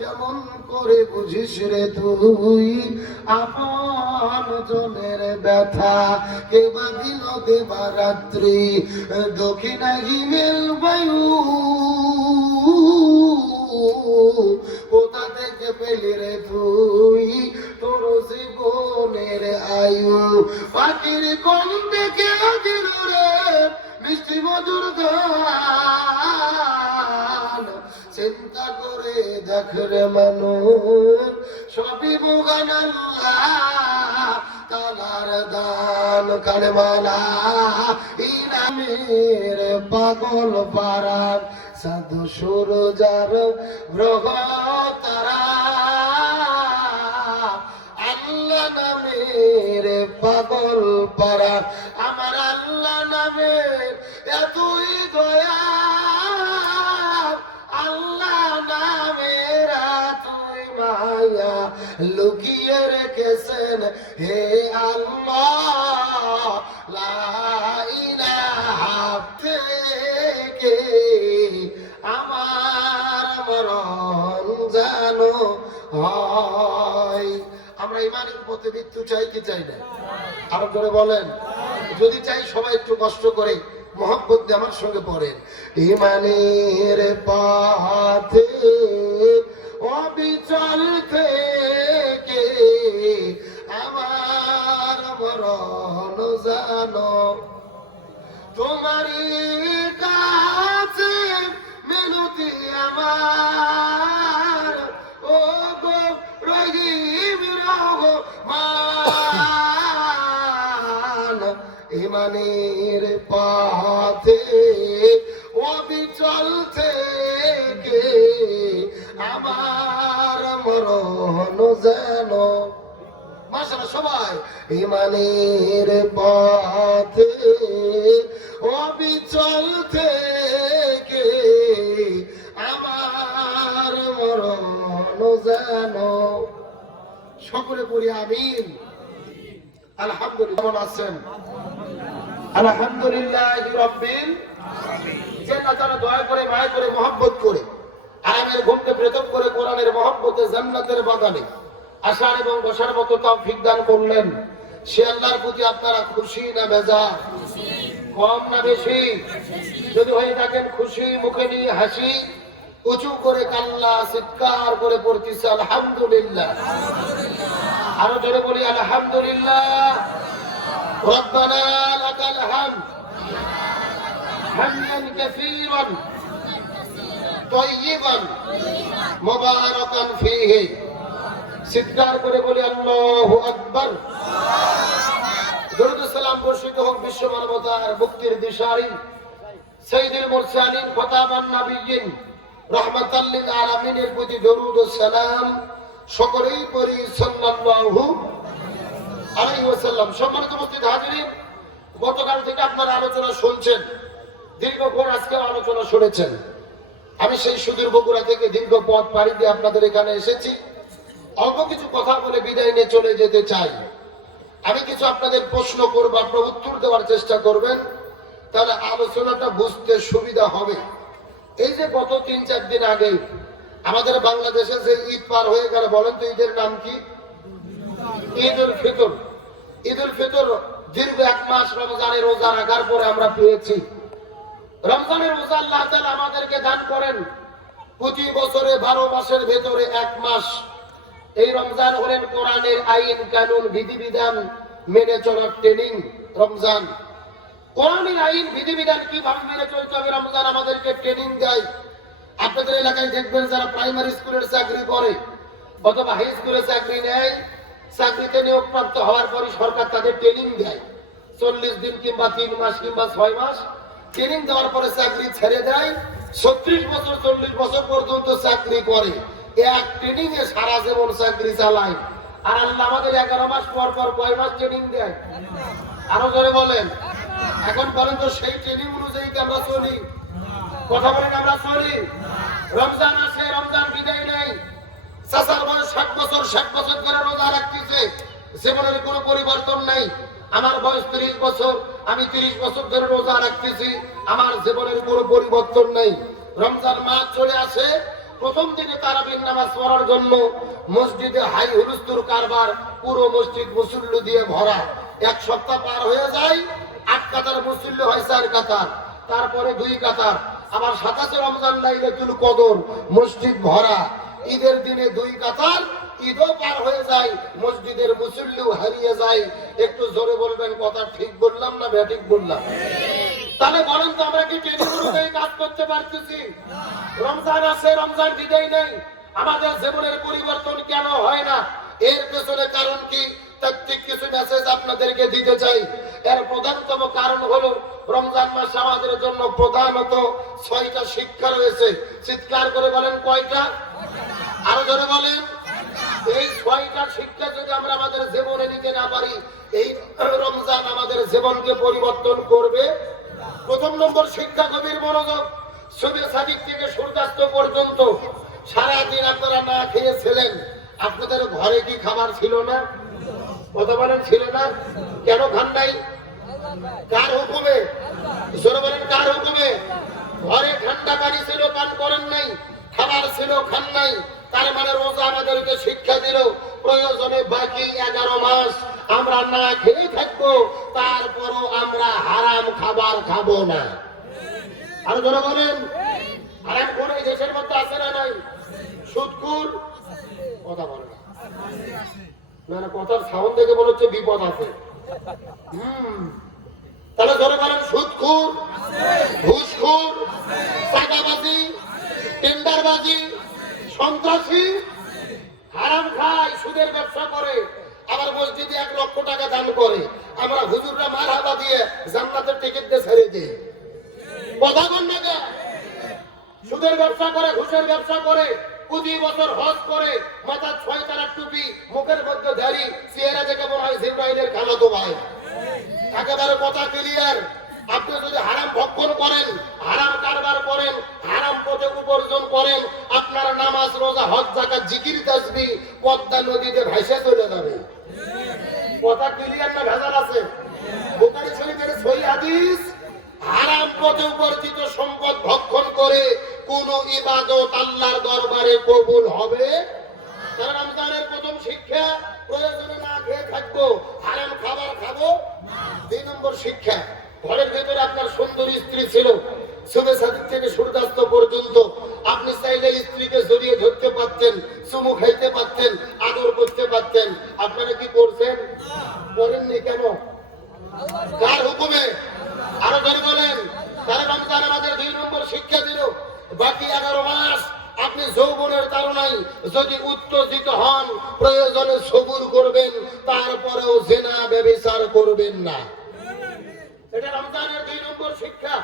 কেমন করে বুঝিস রে তুই আপন জনের ব্যথা? কে বা দিল দেবা রাত্রি দক্ষিণা হিমেল বায়ু, কোথা থেকে পেলি রে তুই তোর জীবনের আয়ু? পাখির কোন থেকে দিল রে মিষ্টি মধুর গান? চিন্তা করে দেখ রে মানুষ, সবই মুগান আল্লাহ তালার দান। কারবালা ইনামের পাগল পাড়া সাধু সুরজার গ্রহ তারা, আল্লাহ নামের পাগল পাড়া। আমার আল্লাহ নামের এতই দয়া, আল্লাহ নামের এতই মায়া লুকিয়ে রেখেছেন হে আল্লাহ। লা ইলাহা থেকে আমার মরণ জানো হয়। আমরা ইমানের পথে মৃত্যু চাই কি চাই না? আরো করে বলেন। যদি চাই সবাই একটু কষ্ট করে মোহাম্মত দিয়ে আমার সঙ্গে পড়েন। ইমানের পথে অবিচল থেকে আমার মরণ জানো, তোমারই কাছে মিনতি আমার, ও গো রহিম রহমান। ইমানের পথে অবিচল থেকে আমার মরণ যেন। মাশাআল্লাহ সবাই। ইমানের পথে অবিচল থেকে আমার মরণ যেন। সকলে পড়ি আমিন। আলহামদুলিল্লাহ। কেমন আছেন? আলহামদুলিল্লাহ রাব্বিল আলামিন। যেটা যারা দয়া করে মায়া করে মহব্বত করে আরামের ঘুমকে প্রথম করে কোরআনের মহব্বতে জান্নাতের বাগানে আসার এবং বসার মতো তৌফিক দান করলেন, সে আল্লাহর প্রতি আপনারা খুশি না বেজার? কম না বেশি? যদি হয়ে থাকেন খুশি, মুখে নিয়ে হাসি, উঁচু করে কান্না চিৎকার করে পড়তেছে আলহামদুলিল্লাহ। আরো জোরে বলি আলহামদুলিল্লাহ। রব্বানা লাকাল হামদ হামদান কাসীরান তাইয়িবান মুবারাকান ফীহি। চিৎকার করে বলি আল্লাহু আকবার। দরুদ সালাম বর্ষিত হোক বিশ্ব মানবতার মুক্তির দিশারি সাইয়্যিদুল মুরসালিন খতামান নবিয়্যিন রাহমাতাল লিল আলামিনের প্রতি দরুদ ও সালাম সকলেই পড়ি সাল্লাল্লাহু আলাইহি ওয়াসাল্লাম। সম্মানিত উপস্থিত হাজিরিন, গতকাল থেকে আপনারা আলোচনা শুনছেন, দীর্ঘক্ষণ আজকে আলোচনা শুনেছেন। আমি সেই সুদূর বগুড়া থেকে দীর্ঘ পথ পাড়ি দিয়ে আপনাদের এখানে এসেছি। অল্প কিছু কথা বলে বিদায় নিয়ে চলে যেতে চাই। আমি কিছু আপনাদের প্রশ্ন করব, আপনারা উত্তর দেওয়ার চেষ্টা করবেন, তাহলে আলোচনাটা বুঝতে সুবিধা হবে। এই যে গত ৩-৪ দিন আগে আমাদের বাংলাদেশে যে ঈদ পার হয়ে গেল, বলেন তো ঈদের নাম কি? ঈদ উল ফিতর। ঈদ উল ফিতর দীর্ঘ ১ মাস রমজানের রোজা রাখার পরে আমরা পেয়েছি। রমজানের রোজা আল্লাহ তাআলা আমাদেরকে দান করেন প্রতি বছরে ১২ মাসের ভেতরে ১ মাস। এই রমজান হলেন কোরআনের আইন কানুন বিধিবিধান মেনে চলার ট্রেনিং। রমজান কোরআনের আইন বিধিবিধান কিভাবে মেনে চলতে হবে রমজান আমাদেরকে ট্রেনিং দেয়। আপনাদের এলাকায় দেখবেন যারা প্রাইমারি স্কুলের চাকরি করে অথবা হাই স্কুলের চাকরি নেয়, চাকরিতে নিয়োগপ্রাপ্ত হওয়ার পরই সরকার তাদের ট্রেনিং দেয় ৪০ দিন কিংবা ৩ মাস কিংবা ৬ মাস। ট্রেনিং দেওয়ার পরে চাকরি ছেড়ে দেয়। ৩৬ বছর ৪০ বছর পর্যন্ত চাকরি করে, এক ট্রেনিং এ সারা জীবন চাকরি চালায়। আর আল্লাহ আমাদের 11 মাস পর পর কয় মাস ট্রেনিং দেয়? আরো জোরে বলেন। এখন বলেন তো সেই ট্রেনিং অনুযায়ী কি আমরা চলি? কথা বলেন, আমরা চলি? রমজান আসে, রমজান বিদায় নেই। চাচার বয়স ৬০ বছর, ৬০ বছর ধরে রোজা রাখতেছে, জীবনের কোনো পরিবর্তন নাই। আমার বয়স ৩০ বছর, আমি ৩০ বছর ধরে রোজা রাখতেছি, আমার জীবনের কোনো পরিবর্তন নেই। রমজান মাস চলে আসে, প্রথম দিনে তারাবির নামাজ পড়ার জন্য মসজিদে হাই হুলস্থুল কারবার, পুরো মসজিদ মুসল্লি দিয়ে ভরা। এক সপ্তাহ পার হয়ে যায়, 8 কাতার মুসল্লি হয় 4 কাতার, তারপরে 2 কাতার, আবার 27 রমজান লাইলাতুল কদর, মসজিদ ভরা। ঈদের দিনে 2 কাতার, ঈদও পার হয়ে যায়, মসজিদের মুসল্লিও হারিয়ে যায়। একটু জোরে বলবেন, কথা ঠিক বললাম না ব্যাঠিক বললাম? তাহলে বলেন তো, আমরা কি টেলিভিশনে কাজ করতে পারতেছি? রমজান আছে, রমজান বিদায় নেই, আমাদের জীবনের পরিবর্তন কেন হয় না? এর পেছনে কারণ কি? তাত্ত্বিক কিছু মেসেজ আপনাদেরকে দিতে চাই। এর প্রধানতম কারণ হলো, রমজান মাস আমাদের জন্য প্রধানত 6টা শিক্ষা রয়েছে। চিৎকার করে বলেন, কয়টা? আরো জোরে বলেন। এই 6টা শিক্ষা যদি আমরা আমাদের জীবনে নিতে না পারি, এই রমজান আমাদের জীবনকে পরিবর্তন করবে। প্রথম নম্বর শিক্ষা, গভীর মনোযোগ। সুবে সাদিক থেকে সূর্যাস্ত পর্যন্ত সারাদিন আপনারা না খেয়েছিলেন। আপনাদের ঘরে কি খাবার ছিল না? কথা বলেন, ছিল না? কেন খান নাই? কার হুকুমে? জোরে বলেন, কার হুকুমে? ঘরে ঠান্ডা পানি ছিল, পান করেন নাই, খাবার ছিল, খান নাই। তার মানে রোজা আমাদেরকে শিক্ষা দিল, প্রয়োজনে বাকি 11 মাস আমরা না খেয়ে থাকবো, তারপরও আমরা হারাম খাবার খাবো না। আর যারা বলেন, হারাম কোন এই দেশের মধ্যে আছে না নাই? সুদখোর, কথা বলে না, না কথার সাউন্ড দেখে মনে হচ্ছে বিপদ আছে। তাহলে যারা বলেন, সুদখোর, ঘুষখোর, টাকাবাজি, টেন্ডারবাজি, সন্ত্রাসী, হারাম খায়, সুদের ব্যবসা করে, আবার মসজিদে 1 লক্ষ টাকা দান করে। আমরা হুজুররা মারহাবা দিয়ে জান্নাতের টিকিট দিয়ে ছেড়ে দিই। কথা বল না কেন? সুদের ব্যবসা করে, ঘুষের ব্যবসা করে, 20 বছর হজ করে, মাথার 6 তারা টুপি, মুখের মধ্যে দাড়ি, চেহারা দেখে মনে হয় জিব্রাইলের খালাতো ভাই। একেবারে কথা ক্লিয়ার। আপনি যদি হারাম ভক্ষণ করেন, হারাম কারবার করেন, হারাম পথে উপার্জন করেন, আপনার নামাজ, রোজা, হজ, যাকাত, জিকির, তাসবিহ পদ্মা নদীতে ভেসে চলে যাবে। কথা ক্লিয়ার না ভেজাল আছে? বুখারী শরীফের সহিহ হাদিস, হারাম পথে উপার্জিত সম্পদ ভক্ষণ করে কোন ইবাদত আল্লাহর দরবারে কবুল হবে না। রমজানের প্রথম শিক্ষা, প্রয়োজনে না খেয়ে থাকবো, হারাম খাবার খাবো। 2 নম্বর শিক্ষা, ঘরের ভেতরে আপনার সুন্দরী স্ত্রী ছিল, সুবে সাদিক থেকে সূর্যাস্ত পর্যন্ত আপনি চাইলে স্ত্রীকে জড়িয়ে ধরতে পারতেন, চুমু খাইতে পারতেন, আদর করতে পারতেন। আপনারা কি করছেন? করেননি কেন? কার হুকুমে? আরো ধরে বলেন। তাহলে রমজান আমাদের 2 নম্বর শিক্ষা দিল, বাকি 11 মাস আপনি যৌবনের তাড়নায় যদি উত্তেজিত হন, প্রয়োজনে সবুর করবেন, তারপরেও জিনা ব্যভিচার করবেন না। এটা রমজানের 2 নম্বর শিক্ষা।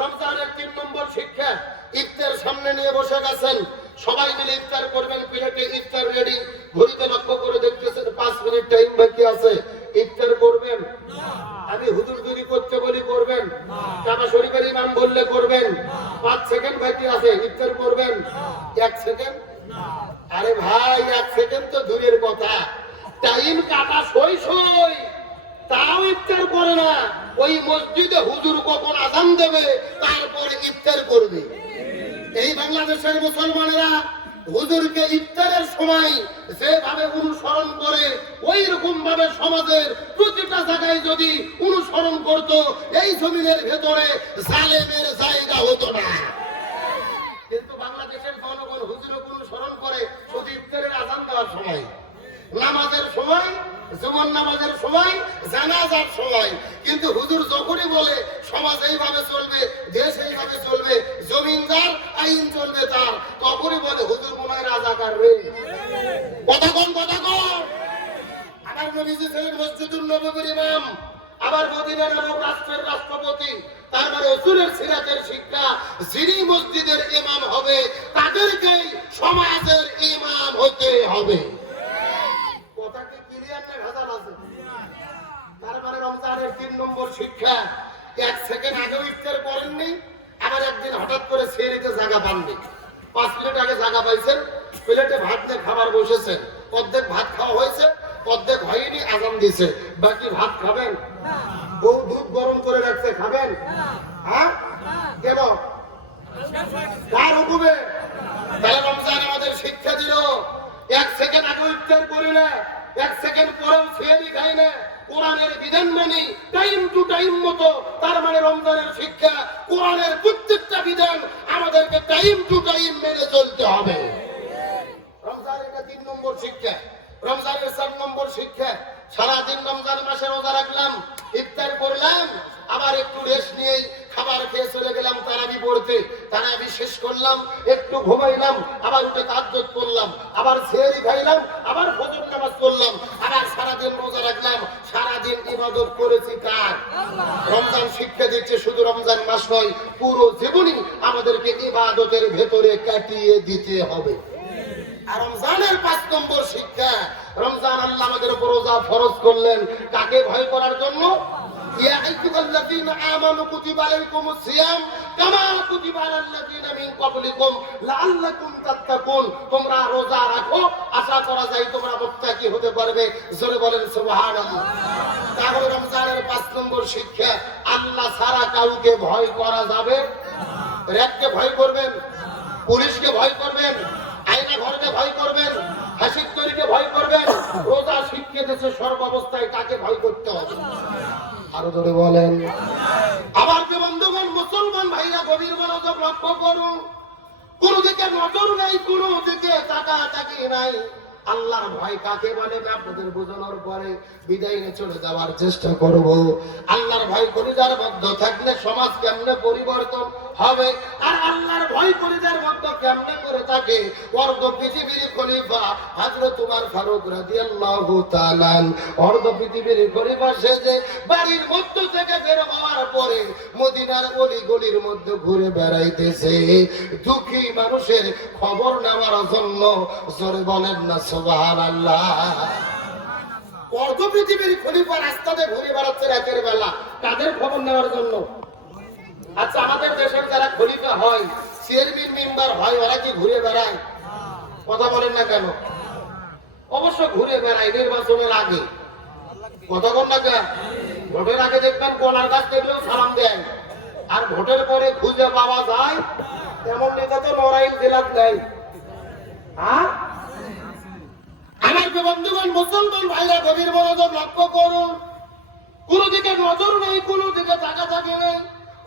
রমজানের 3 নম্বর শিক্ষা, ইফতার সামনে নিয়ে বসে গেছেন, সবাই মিলে ইফতার করবেন, প্লেটে ইফতার রেডি, ঘড়িতে লক্ষ্য করে দেখতেছেন 5 মিনিট টাইম বাকি আছে, ইফতার করবেন? আমি হুজুর যদি করতে বলি করবেন? কাবা শরীফের ইমাম বললে করবেন? 5 সেকেন্ড বাকি আছে, ইফতার করবেন? 1 সেকেন্ড? আরে ভাই, 1 সেকেন্ড তো দূরের কথা, টাইম কাটা সই সই, তাও ইফতার করে না। ওই মসজিদে হুজুর কখন আযান দেবে তারপরে ইফতার করবে। এই বাংলাদেশের মুসলমানেরা হুজুরকে ইফতারের সময় যেভাবে অনুসরণ করে, ওই রকম ভাবে সমাজের প্রতিটা জায়গায় যদি অনুসরণ করত, এই জমিনের ভেতরে জালেমের জায়গা হতো না। কিন্তু বাংলাদেশের জনগণ হুজুরকে অনুসরণ করে শুধু ইফতারের আযান দেওয়ার সময়, নামাজের সময়, জুমার নামাজের সময়, জানাজার সময়। কিন্তু হুজুর যখনই বলে সমাজ এইভাবে চলবে, দেশ এইভাবে চলবে, জমিনদার আইন চলবে তার, তখনই বলে হুজুর মনে হয় রাজাকার রে। কথা কোন, কথা কোন? আবার নবীজি ছিলেন মসজিদুল নববীর ইমাম, আবার মদিনা নামক রাষ্ট্রের রাষ্ট্রপতি। তার মানে রাসূলের সিরাতের শিক্ষা, যিনি মসজিদের ইমাম হবে তাদেরকেই সমাজের ইমাম হতে হবে। কথা কি ক্লিয়ার না ভেজাল আছে? তারপরে রমজানের 3 নম্বর শিক্ষা, 1 সেকেন্ড আগেও ইফতার করেননি, আবার একদিন হঠাৎ করে সেহরিতে জায়গা পাননি, 5 মিনিট আগে জায়গা পাইছেন, প্লেটে ভাত নিয়ে খাবার বসেছেন, অর্ধেক ভাত খাওয়া হয়েছে, অর্ধেক হয়নি, আযান দিছে, বাকি ভাত খাবেন? বউ দুধ গরম করে রাখছে, খাবেন? হ্যাঁ, কেন? কার হুকুমে? তাহলে রমজান আমাদের শিক্ষা দিল, 1 সেকেন্ড আগে ইফতার করি না, 1 সেকেন্ড পরেও সেহরি খাই না, কোরআনের বিধান মানি টাইম টু টাইম মতো। তার মানে রমজানের শিক্ষা, কোরআনের প্রত্যেকটা বিধান আমাদেরকে টাইম টু টাইম মেনে চলতে হবে। রমজানের এটা 3 নম্বর শিক্ষা। রমজানের 4 নম্বর শিক্ষা, সারাদিন রমজান মাসে রোজা রাখলাম, ইফতার করলাম, আবার একটু রেস্ট নিয়ে খাবার খেয়ে চলে গেলাম তারাবি পড়তে, তারাবি শেষ করলাম, একটু ঘুমাইলাম, আবার উঠে তাহাজ্জুদ পড়লাম, আবার সেহরি খাইলাম, আবার ফজর নামাজ পড়লাম, আবার সারাদিন রোজা রাখলাম। সারাদিন ইবাদত করেছি কার? রমজান শিক্ষা দিচ্ছে শুধু রমজান মাস নয়, পুরো জীবনই আমাদেরকে ইবাদতের ভেতরে কাটিয়ে দিতে হবে। আর রমজানের 5 নম্বর শিক্ষা, রমজান আল্লাহ আমাদের উপর রোজা ফরজ করলেন কাকে ভয় করার জন্য? ইয়া আইয়ুহাল্লাযীনা আমানু কুতিবা আলাইকুমুস সিয়াম কামা কুতিবা আলাল্লাযীনা মিন ক্বাবলিকুম লাআল্লাকুম তাত্তাকুন। তোমরা রোজা রাখো, আশা করা যায় তোমরা মুত্তাকি হতে পারবে। জোরে বলেন সুবহানাল্লাহ। তাহলে রমজানের 5 নম্বর শিক্ষা, আল্লাহ ছাড়া কাউকে ভয় করা যাবে। র‍্যাবকে ভয় করবেন, পুলিশকে ভয় করবেন, আইনা ঘরকে ভয় করবেন, হাসির তৈরিকে ভয় করবেন। রোজা শিক্ষা দিয়েছে সর্বাবস্থায় কাকে ভয় করতে হবে। আরো জোরে বলেন। আমার যে বন্ধুগণ মুসলমান ভাইরা গভীর মনোযোগ লক্ষ্য করুন, কোন দিকে নজর নাই, কোন দিকে তাকাতাকি নাই। আল্লাহর ভয় কাকে বলে আপনাদের বোঝানোর পরে বিদায় নিয়ে চলে যাওয়ার চেষ্টা করব। আল্লাহর ভয় কলিজার মধ্যে থাকলে সমাজ কেমনে পরিবর্তন হবে, আর আল্লাহর ভয় কলিজার মধ্যে কেমনে করে থাকে, অর্ধ পৃথিবীর খলিফা হযরত ওমর ফারুক রাদিয়াল্লাহু তাআলা অর্ধ পৃথিবীর খলিফা সেজে বাড়ির মধ্য থেকে বের হওয়ার পরে মদিনার অলি গলির মধ্যে ঘুরে বেড়াইতেছে দুঃখী মানুষের খবর নেওয়ার জন্য। জোরে বলেন না সুবহানাল্লাহ। অর্ধ পৃথিবীর খলিফা রাস্তাতে ঘুরে বেড়াচ্ছে রাতের বেলা, তাদের খবর নেওয়ার জন্য। আচ্ছা, আমাদের দেশের যারা খলিফা হয়, চেয়ারম্যান মেম্বার হয়, ওরা কি ঘুরে বেড়ায়? কথা বলেন না কেন? অবশ্য ঘুরে বেড়ায় নির্বাচনের আগে। কথা বল না কেন? ভোটের আগে দেখবেন কোনার কাছ থেকেও সালাম দেয়, আর ভোটের পরে খুঁজে পাওয়া যায় এমন নেতা তো নড়াইল জেলার নেই। হ্যাঁ, আমার বন্ধুগণ মুসলমান ভাইরা গভীর মনোযোগ লক্ষ্য করুন, কোন দিকে নজর নেই, কোন দিকে তাকাতাকি নেই।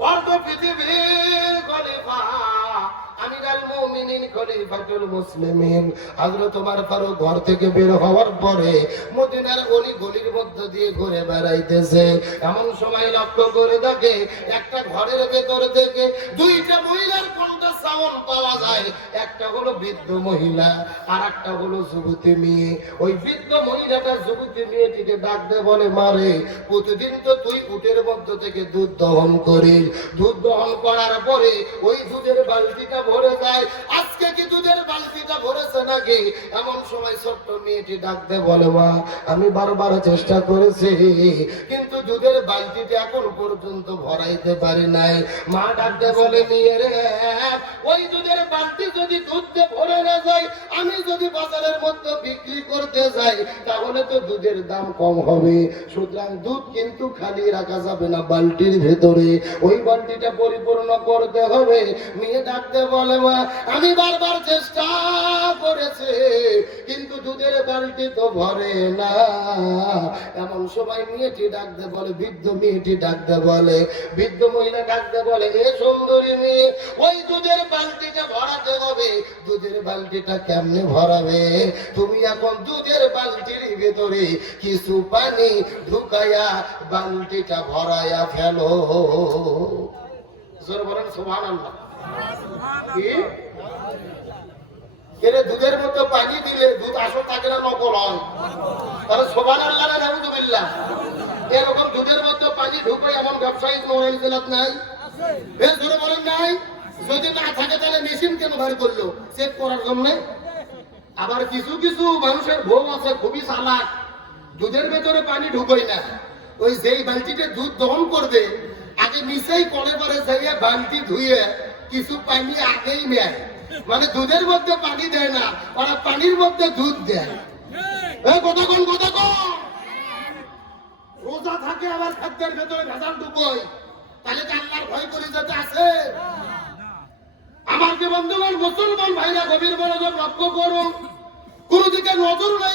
অর্ধ পৃথিবীর খলিফা আমিরুল মুমিনিন খলিফাতুল মুসলিমিন হযরত ওমর ফারুক ঘর থেকে বের হওয়ার পরে মদিনার অলি গলির মধ্য দিয়ে ঘুরে বেড়াইতেছে। এমন সময় লক্ষ্য করে দেখে একটা ঘরের ভেতর থেকে 2টা মহিলার কণ্ঠ সাউন্ড পাওয়া যায়। একটা হলো বৃদ্ধ মহিলা, আর একটা হলো যুবতী মেয়ে। ওই বৃদ্ধ মহিলাটা যুবতী মেয়েটিকে ডাক দিয়ে বলে, মারে প্রতিদিন তো তুই উটের মধ্য থেকে দুধ দহন করিস, দুধ দহন করার পরে ওই দুধের বালতিটা ভরে যায়, আজকে কি দুধের বালতিটা ভরেছে নাকি? এমন সময় ছোট্ট মেয়েটি ডাকতে বলে, মা আমি বারবার চেষ্টা করেছি কিন্তু দুধের বালতিটা এখন পর্যন্ত ভরাইতে পারি নাই। মা ডাকতে বলে, মেয়ে রে, ওই দুধের বালতি যদি দুধ দিয়ে ভরে না যায়, আমি যদি বাজারের মধ্যে বিক্রি করতে যাই তাহলে তো দুধের দাম কম হবে। সুতরাং দুধ কিন্তু খালি রাখা যাবে না, বালতির ভেতরে ওই বালতিটা পরিপূর্ণ করতে হবে। মেয়ে ডাকতে বলে, মা আমি বারবার চেষ্টা করেছি কিন্তু দুধের বালতি তো ভরে না। এমন সময় মেয়েটি ডাকতে বলে, বৃদ্ধ মেয়েটি ডাকতে বলে, বৃদ্ধ মহিলা ডাকতে বলে, এ সুন্দরী মেয়ে, ওই দুধের বালতিটা ভরাতে হবে। দুধের বালতিটা কেমনে ভরাবে? তুমি এখন দুধের বালতির ভেতরে কিছু পানি ঢুকাইয়া বালতিটা ভরাইয়া ফেলো। জোরে বলেন সুবহানাল্লাহ। কি এর দুধের মধ্যে পানি দিলে দুধ আসল থাকে না নকল হয়? তাহলে সুবহানাল্লাহ না নাউযুবিল্লাহ। এরকম দুধের মধ্যে পানি ঢুকে এমন ব্যবসায়িক নড়াইল জেলাত নাই? এর জোরে বলেন নাই? যদি না থাকে তাহলে মেশিন কেন বের করলো? চেক করার জন্য। আবার কিছু কিছু মানুষের বউ আছে খুবই চালাক, দুধের ভেতরে পানি ঢুকোই না, ওই যেই বালতিতে দুধ দহন করবে আগে নিচেই কলে পারে যাইয়া বালতি ধুয়ে কিছু পানি আগেই নেয়, মানে দুধের মধ্যে পানি দেয় না, ওরা পানির মধ্যে দুধ দেয়। কতক্ষণ রোজা থাকে আবার খাদ্যের ভেতরে ভেজাল ঢুকোয়, তাহলে কি আল্লাহর ভয় করে যেতে আছে? আমার যে বন্ধুগণ মুসলমান ভাইরা গভীর মনোযোগ লক্ষ্য করুন, কোন দিকে নজর নাই